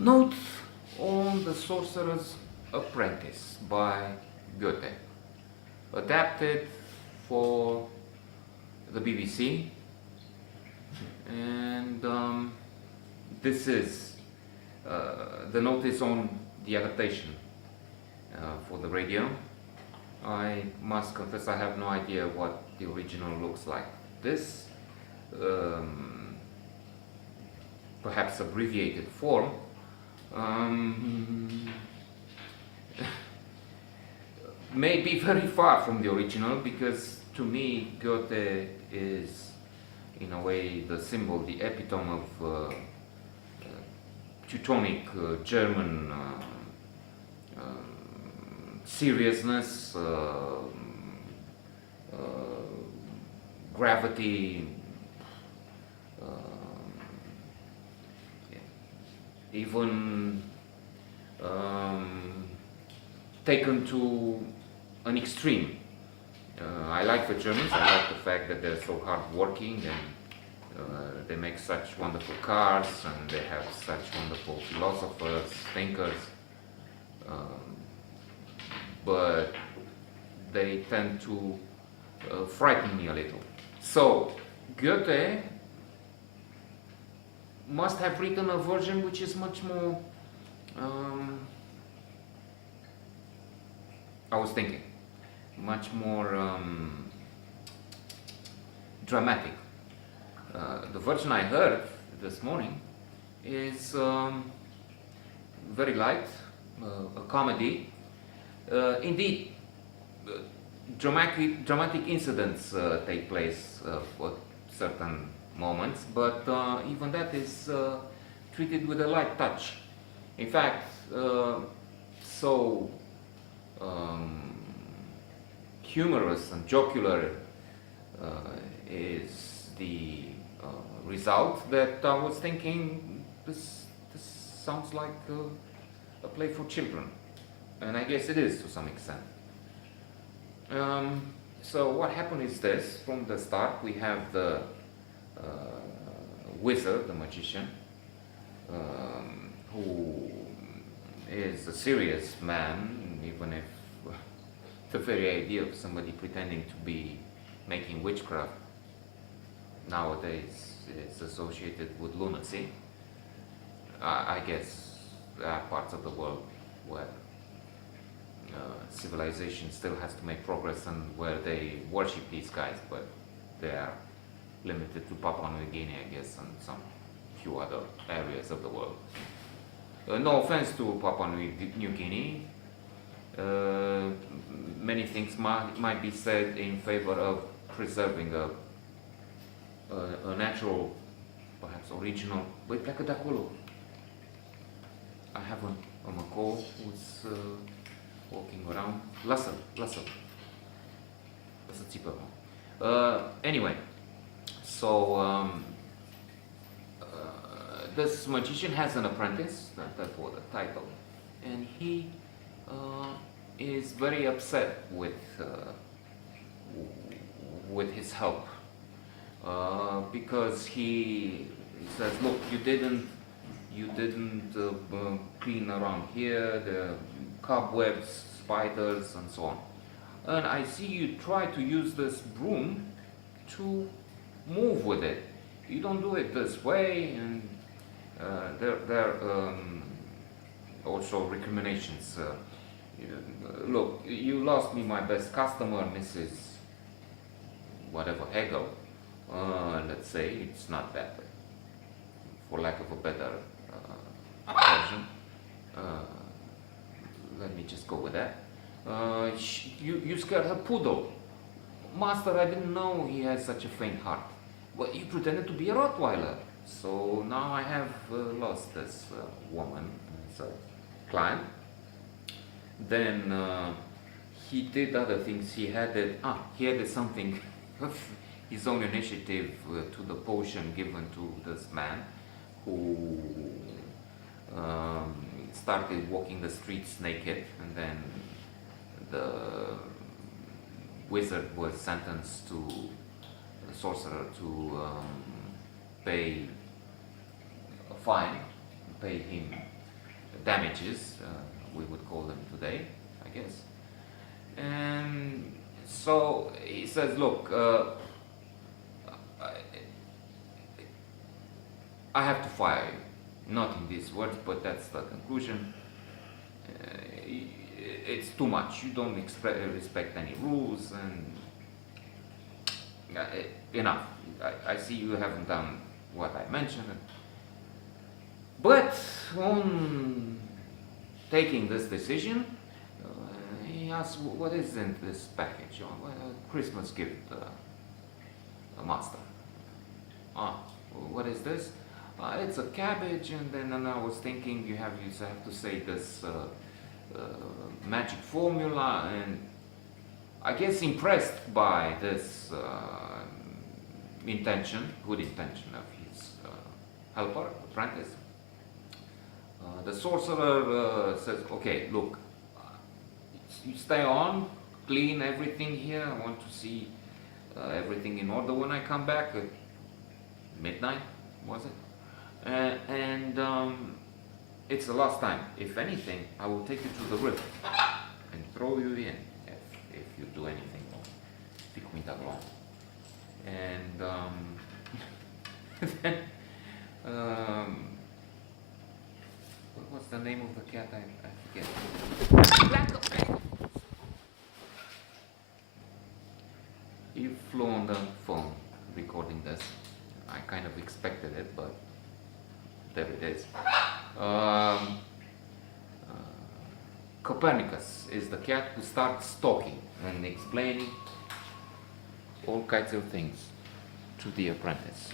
Note on the Sorcerer's Apprentice by Goethe, adapted for the BBC, and this is the notice on the adaptation for the radio. I must confess I have no idea what the original looks like. This, perhaps abbreviated form, may be very far from the original, because to me Goethe is in a way the symbol, the epitome of Teutonic German seriousness, gravity, even taken to an extreme. I like the Germans. I like the fact that they're so hardworking, and they make such wonderful cars, and they have such wonderful philosophers, thinkers. But they tend to frighten me a little. So Goethe must have written a version which is much more, I was thinking, much more dramatic. The version I heard this morning is very light, a comedy. Indeed, dramatic incidents take place at certain moments, but even that is treated with a light touch. In fact, so humorous and jocular is the result that I was thinking this sounds like a play for children, and I guess it is to some extent. So what happened is this: from the start we have the wizard, the magician, who is a serious man, even if the very idea of somebody pretending to be making witchcraft nowadays is associated with lunacy. I guess there are parts of the world where civilization still has to make progress and where they worship these guys, but they are limited to Papua New Guinea, I guess, and some few other areas of the world. No offense to Papua New Guinea. Many things might be said in favor of preserving a natural, perhaps original. Băi, pleacă de acolo. I have a macaw who's walking around. Lasă. Lasă țipă. Anyway, so this magician has an apprentice, that's what the title, and he is very upset with his help, because he says, look, you didn't clean around here, the cobwebs, spiders, and so on, and I see you try to use this broom to move with it. You don't do it this way, and there are also recriminations. Look, you lost me my best customer, Mrs. whatever Hegel. Let's say it's not that, for lack of a better version. Let me just go with that. You scared her poodle. Master, I didn't know he has such a faint heart. Well, you pretended to be a Rottweiler. So now I have lost this woman as a client. Then he did other things. He added something of his own initiative to the potion given to this man, who started walking the streets naked, and then the wizard was sentenced to the sorcerer to pay a fine, pay him damages, we would call them today, I guess. And so he says, look, I have to fire you. Not in these words, but that's the conclusion. It's too much. You don't respect any rules, and enough. I see you haven't done what I mentioned. But on taking this decision, he asks, what is in this package? Well, a Christmas gift, master. What is this? It's a cabbage, and then I was thinking you have to say this magic formula, and I guess impressed by this good intention of his helper, apprentice. The sorcerer says, okay, look, you stay on, clean everything here, I want to see everything in order when I come back at midnight, was it? And it's the last time. If anything, I will take you to the river and throw you in if you do anything wrong. Fick me that wrong. And then, what's the name of the cat? I forget. He flew on the phone recording this. I kind of expected it, but there it is. Copernicus is the cat who starts talking and explaining all kinds of things to the apprentice.